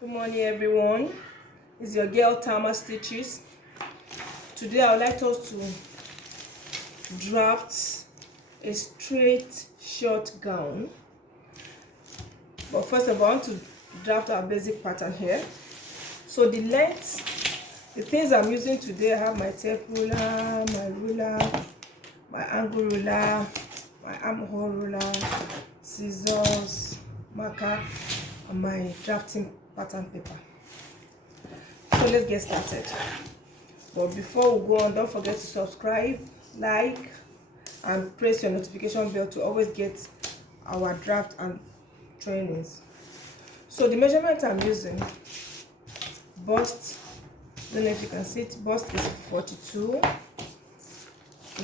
Good morning, everyone. It's your girl Tama Stitches. Today I would like us to draft a straight short gown. But first of all, I want to draft our basic pattern here. So the length, the things I'm using today, I have my tape ruler, my ruler, my angle ruler, my armhole ruler, scissors, marker, and my drafting pattern paper. So let's get started. But before we go on, don't forget to subscribe, like, and press your notification bell to always get our draft and trainings. So the measurement I'm using, bust, I don't know if you can see it, bust is 42,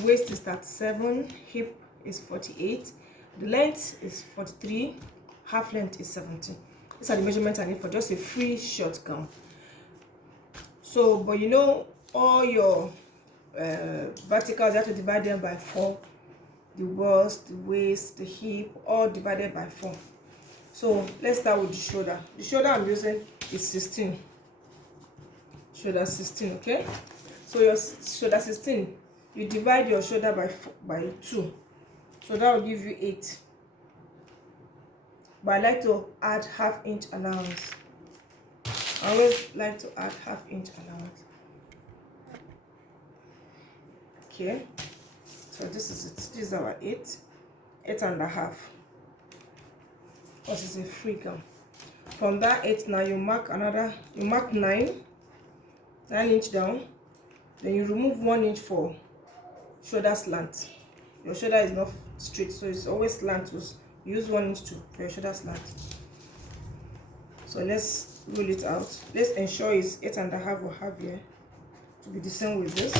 waist is 37, hip is 48, the length is 43, half length is 70. These are the measurements I need for just a free short gown. So, but you know, all your verticals, you have to divide them by 4. The bust, the waist, the hip, all divided by 4. So let's start with the shoulder. The shoulder I'm using is 16. Shoulder 16, okay? So your shoulder 16, you divide your shoulder by 2. So that will give you 8. But I like to add half-inch allowance. I always like to add half-inch allowance. Okay, so this is it. This is our 8.5. Because it's a free gown. From that 8 now you mark 9 inch down. Then you remove 1 inch for shoulder slant. Your shoulder is not straight, so it's always slant. So use 1 inch for your shoulder slant. So let's roll it out. Let's ensure it's 8.5 or half here to be the same with this.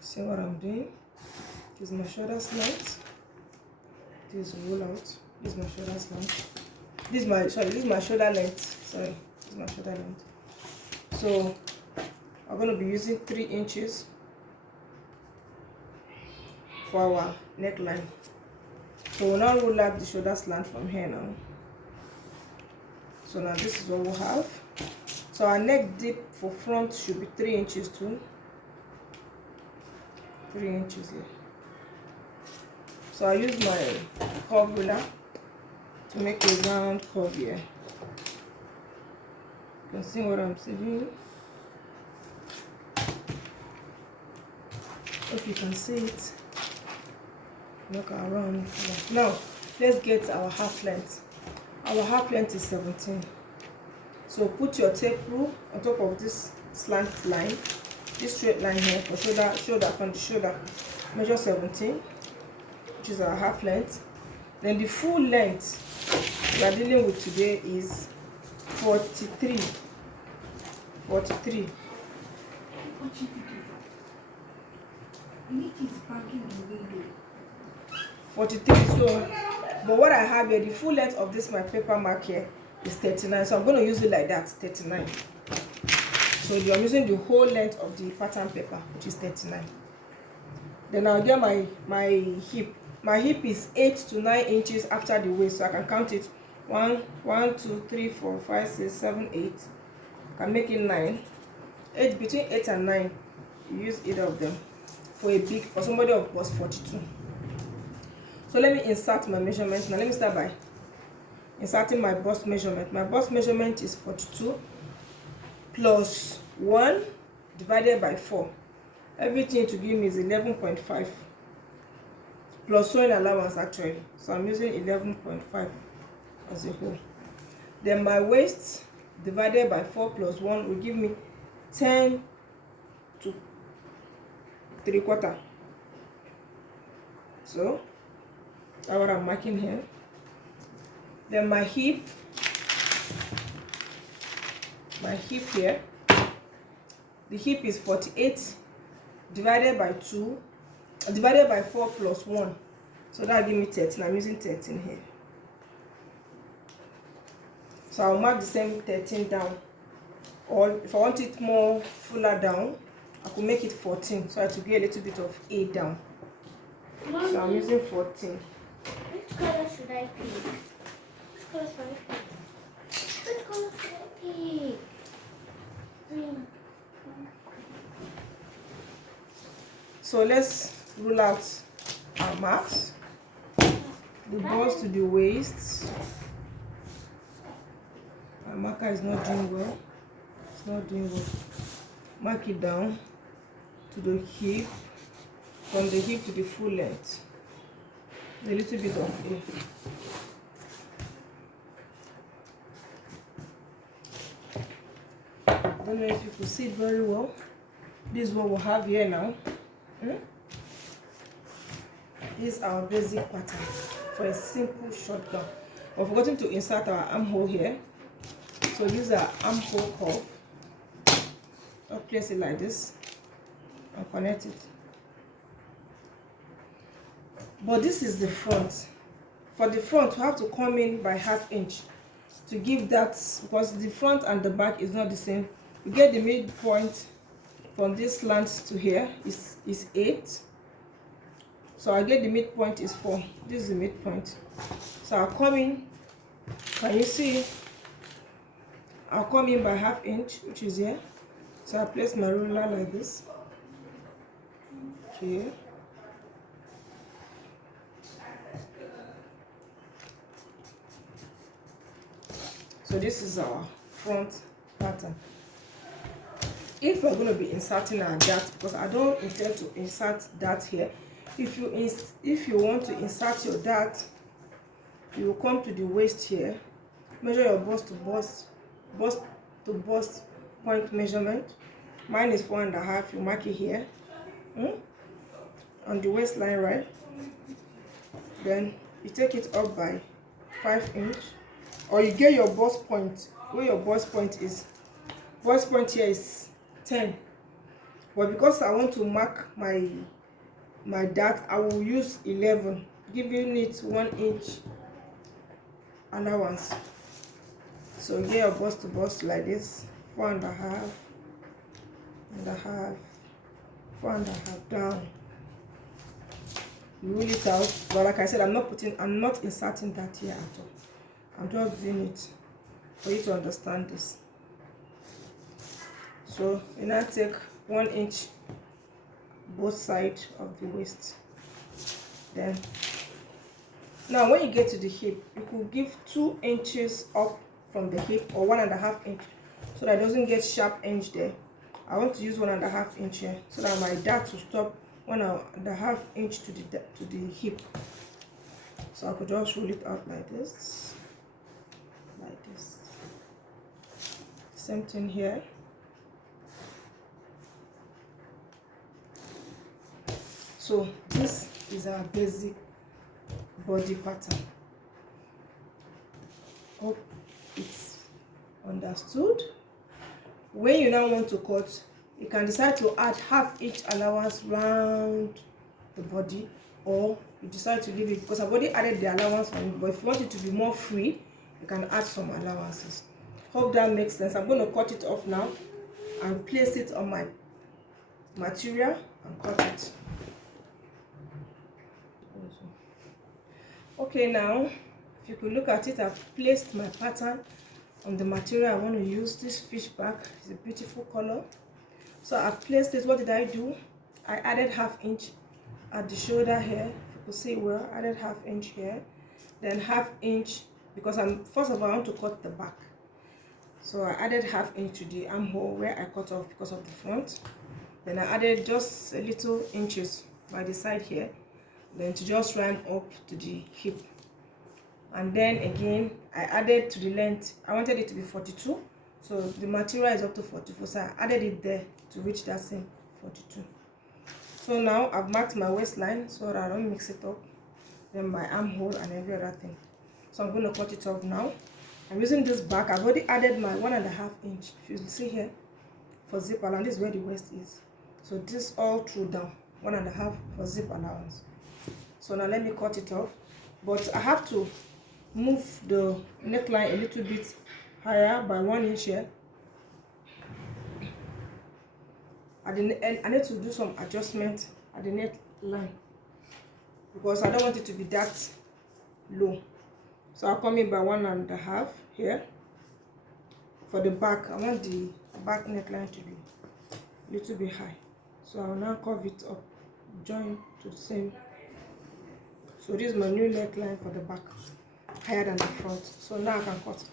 See what I'm doing? This is my shoulder slant. This roll out. This is my shoulder slant. This is my shoulder length. Sorry, this is my shoulder length. So I'm going to be using 3 inches for our neckline. So we'll now roll out the shoulder slant from here now. So now this is what we'll have. So our neck dip for front should be 3 inches too. 3 inches here. So I use my curve ruler to make a round curve here. You can see what I'm saying. If you can see it. Look around. Now let's get our half length. Our half length is 17. So put your tape rule on top of this slant line, this straight line here for shoulder from the shoulder. Measure 17, which is our half length. Then the full length we are dealing with today is 43. 43. 43. So, but what I have here, the full length of this my paper mark here is 39. So I'm going to use it like that, 39. So I'm using the whole length of the pattern paper, which is 39. Then I'll get my hip. My hip is 8 to 9 inches after the waist, so I can count it. 1, 2, 3, 4, 5, 6, 7, 8. I can make it 9. 8 between 8 and 9. You use either of them for somebody of bust 42. So let me insert my measurements. Now let me start by inserting my bust measurement. My bust measurement is 42 plus 1 divided by 4. Everything to give me is 11.5 plus sewing allowance actually. So I'm using 11.5 as a whole. Then my waist divided by 4 plus 1 will give me 10 to 3/4. So that's what I'm marking here. Then my hip here, the hip is 48 divided by 4 plus 1. So that give me 13. I'm using 13 here. So I'll mark the same 13 down. Or if I want it more fuller down, I could make it 14. So I have to get a little bit of 8 down. So I'm using 14. Which color should I pick? So let's rule out our marks. The bust to the waist. Our marker is not doing well. It's not doing well. Mark it down to the hip, from the hip to the full length. A little bit of A. I don't know if you could see it very well. This is what we have here now. This is our basic pattern for a simple short gown. We've forgotten to insert our armhole here. So use our armhole cuff. I'll place it like this and connect it. But this is the front. For the front, we have to come in by 1/2 inch to give that, because the front and the back is not the same. You get the midpoint from this slant to here is 8. So I get the midpoint is 4. This is the midpoint. So I'll come in. Can you see? I'll come in by 1/2 inch, which is here. So I place my ruler like this. Okay. So this is our front pattern. If we're going to be inserting our dart, because I don't intend to insert dart here. If you want to insert your dart, you will come to the waist here, measure your bust to bust point measurement. Mine is 4.5. You mark it here on the waistline, right? Then you take it up by 5 inch, or you get your bust point where your bust point is. Bust point here is 10, but because I want to mark my dart, I will use 11, giving it 1 inch allowance. So get your bust to bust like this, 4.5, 4.5 down. You rule it out, but like I said, I'm not inserting that here at all. I'm just doing it for you to understand this. So you now take 1 inch both sides of the waist. Then now when you get to the hip, you could give 2 inches up from the hip, or 1.5 inch, so that it doesn't get sharp edge there. I want to use 1.5 inch here, so that my dart will stop 1.5 inch to the hip. So I could just roll it out like this, Same thing here. So this is our basic body pattern. Hope it's understood. When you now want to cut, you can decide to add 1/2 inch allowance round the body, or you decide to leave it, because I've already added the allowance on it. But if you want it to be more free, you can add some allowances. Hope that makes sense. I'm going to cut it off now and place it on my material and cut it. Okay, now if you could look at it, I've placed my pattern on the material I want to use. This fish back is a beautiful color. So I've placed it. What did I do? I added 1/2 inch at the shoulder here. If you could see well, added 1/2 inch here, then 1/2 inch, because first of all I want to cut the back. So I added 1/2 inch to the armhole where I cut off because of the front. Then I added just a little inches by the side here, then to just round up to the hip. And then again I added to the length. I wanted it to be 42, so the material is up to 44, so I added it there to reach that same 42. So now I've marked my waistline so that I don't mix it up, then my armhole and every other thing. So I'm going to cut it off now. I'm using this back. I've already added my 1.5 inch. If you see here, for zip allowance, this is where the waist is. So this all through down, 1.5 for zip allowance. So now let me cut it off, but I have to move the neckline a little bit higher by 1 inch here. At the end, I need to do some adjustment at the neckline because I don't want it to be that low. So I'll come in by 1.5 here. For the back, I want the back neckline to be a little bit high. So I will now curve it up join to the same. So this is my new neckline for the back, higher than the front. So now I can cut it.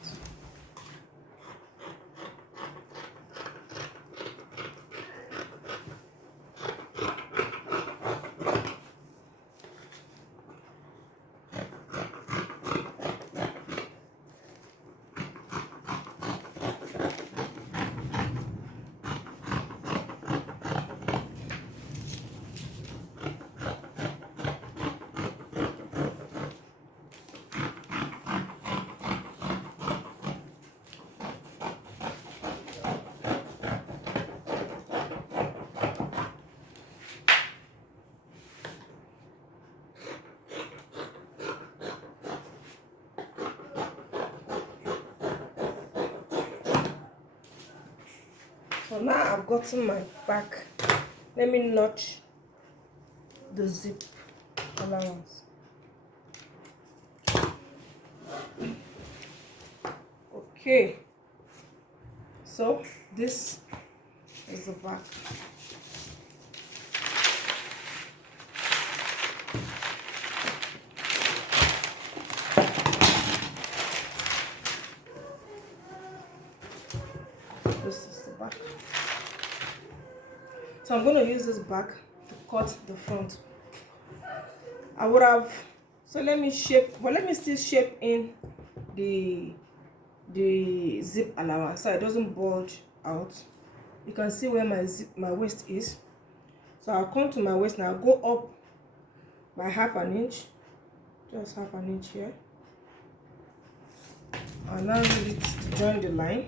So now I've gotten my back. Let me notch the zip allowance. Okay, so this is the back. This is the back. So I'm going to use this back to cut the front. I would have, so let me shape, well, let me still shape in the zip allowance so it doesn't bulge out. You can see where my waist is. So I'll come to my waist now, go up by half an inch, just half an inch here. I'll now use it to join the line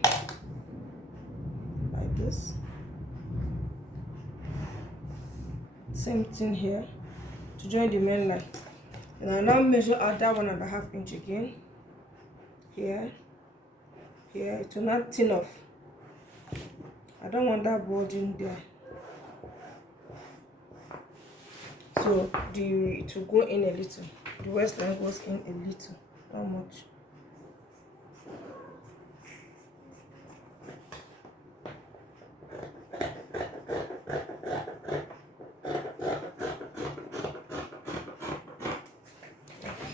like this. Same thing here to join the main line. And I'll now measure out that 1.5 inch again. Here, it will not thin off. I don't want that bulging there. So it will go in a little. The waistline goes in a little, not much.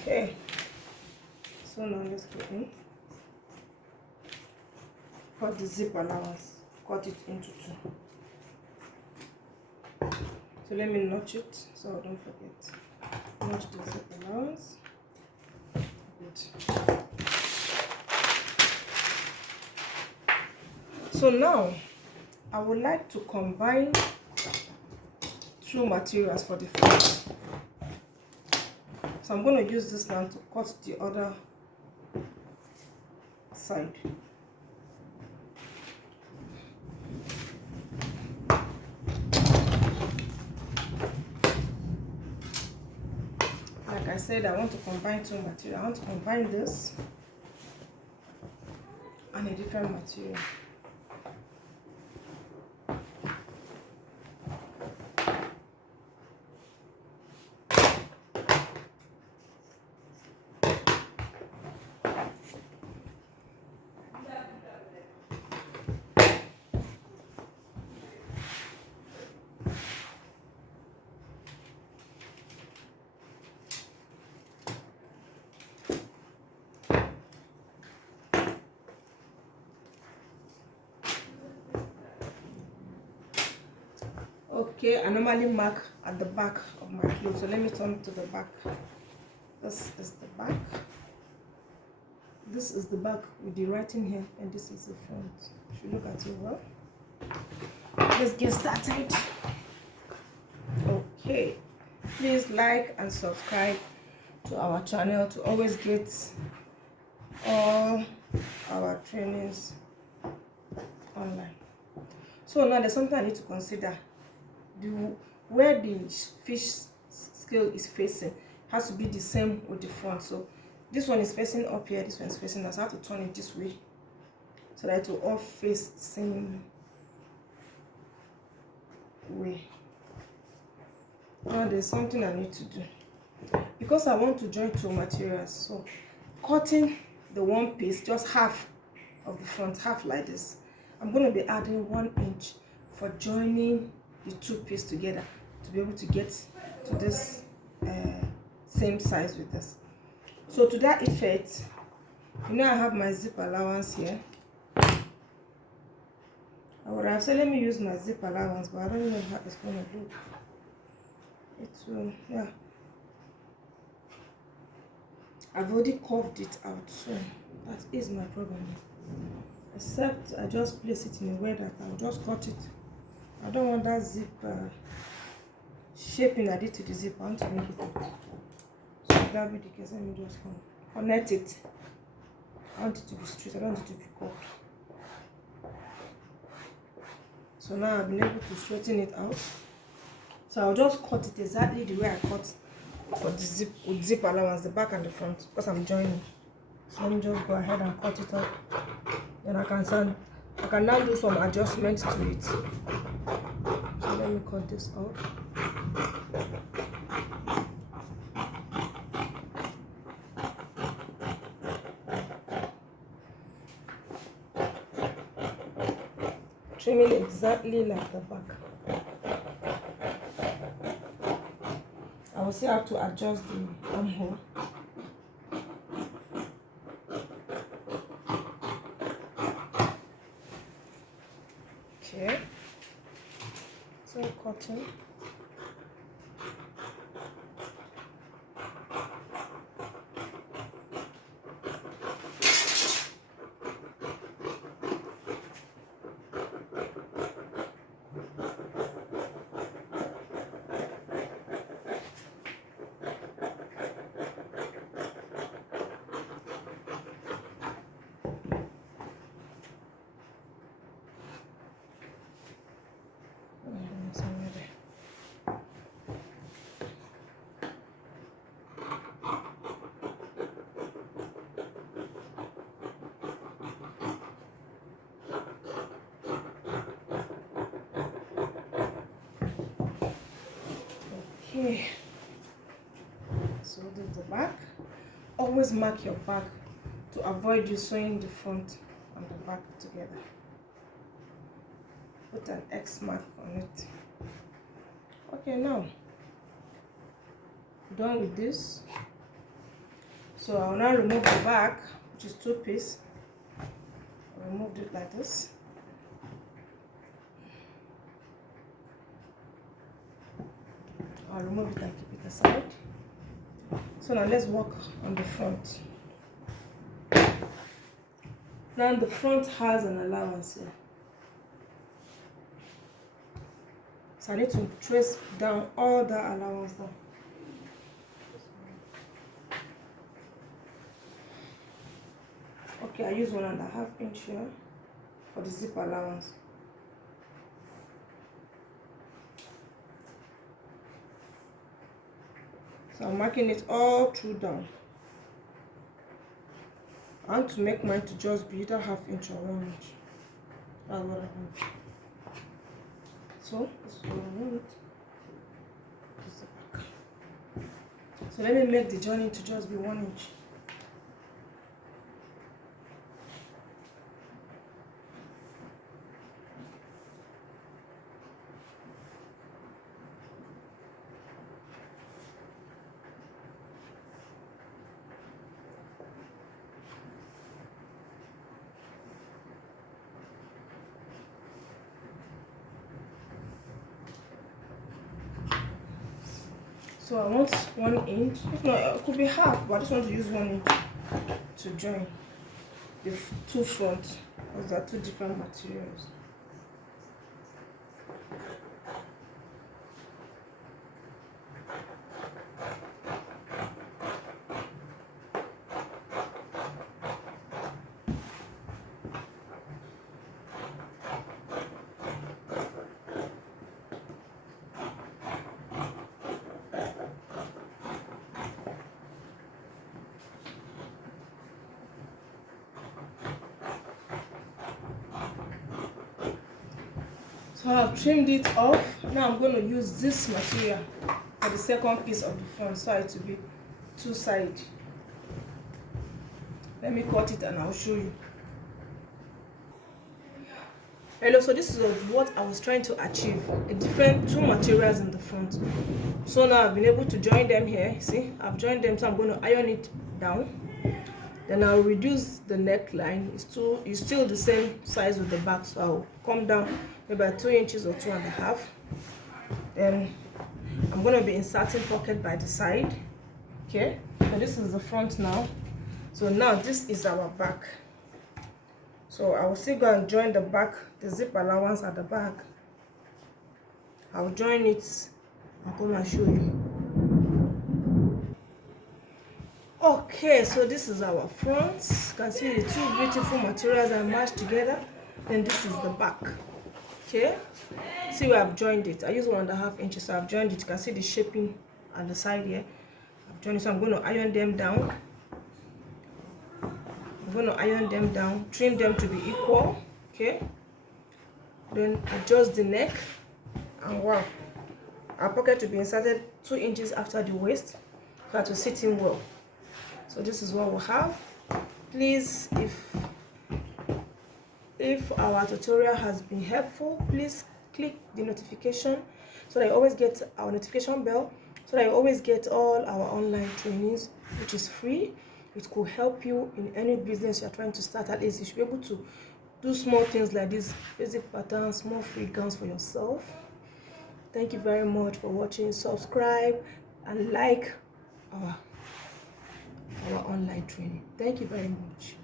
Okay, so now let's go in. Cut the zip allowance, cut it into 2. So let me notch it so I don't forget. Notch the zip allowance. Good. So now I would like to combine 2 materials for the front. So I'm going to use this now to cut the other side. Like I said, I want to combine 2 materials. I want to combine this and a different material. Okay, I normally mark at the back of my clothes, so let me turn to the back. This is the back. This is the back with the writing here, and this is the front. If you look at it well, let's get started. Okay, please like and subscribe to our channel to always get all our trainings online. So now there's something I need to consider. Where the fish scale is facing has to be the same with the front. So this one is facing up here, this one is facing down. So I have to turn it this way so that it will all face the same way. Now there's something I need to do because I want to join 2 materials. So cutting the one piece, just half of the front, half like this, I'm going to be adding 1 inch for joining the 2 pieces together. to be able to get to this same size with this. So to that effect, you know I have my zip allowance here. I would have said let me use my zip allowance, but I don't know how it's gonna look. It will, yeah. I've already curved it out, so that is my problem. Except I just place it in a way that I'll just cut it. I don't want that zip shaping I did to the zip. I want to make it out. So if that be the case, let me just connect it. I want it to be straight, I don't want it to be curved. So now I've been able to straighten it out. So I'll just cut it exactly the way I cut for the zip with zip allowance, the back and the front, because I'm joining. So let me just go ahead and cut it up. Then I can now do some adjustments to it. So let me cut this off. Trimming exactly like the back. I will still have to adjust the armhole. Okay, so cotton. Okay, so this is the back. Always mark your back to avoid you sewing the front and the back together. Put an X mark on it. Okay, now done with this. So I'll now remove the back, which is 2-piece. I removed it like this. I'll remove it and keep it aside. So now let's work on the front. Now the front has an allowance here. So I need to trace down all the allowance down. Okay, I use 1.5 inch here for the zip allowance. So I'm marking it all through down. I want to make mine to just be either 1/2 inch or 1 inch. That's what I want. So this is what I want. This is the back. So let me make the joining to just be 1 inch. So I want 1 inch. If not, it could be 1/2, but I just want to use 1 inch to join the two fronts, because they are two different materials. So I've trimmed it off. Now I'm going to use this material for the second piece of the front, so it will be 2 sides. Let me cut it and I'll show you. Hello, so this is what I was trying to achieve, a different two materials in the front. So now I've been able to join them here. See, I've joined them, so I'm going to iron it down. Then I'll reduce the neckline. It's still the same size with the back, so I'll come down maybe about 2 inches or 2.5. Then I'm going to be inserting pocket by the side. Okay, so this is the front now. So now this is our back. So I will still go and join the back, the zip allowance at the back. I'll join it and come and show you. Okay, so this is our front. You can see the two beautiful materials are matched together. Then this is the back. Okay, see where I've joined it. I use 1.5 inches, so I've joined it. You can see the shaping at the side here. I've joined it, so I'm going to iron them down. I'm going to iron them down, trim them to be equal. Okay, then adjust the neck, and wow, our pocket will be inserted 2 inches after the waist so that will sit in well. So this is what we have. Please, if our tutorial has been helpful, please click the notification so that you always get our notification bell, so that you always get all our online trainings, which is free. It could help you in any business you're trying to start. At least you should be able to do small things like this, basic patterns, small free gowns for yourself. Thank you very much for watching. Subscribe and like our online training. Thank you very much.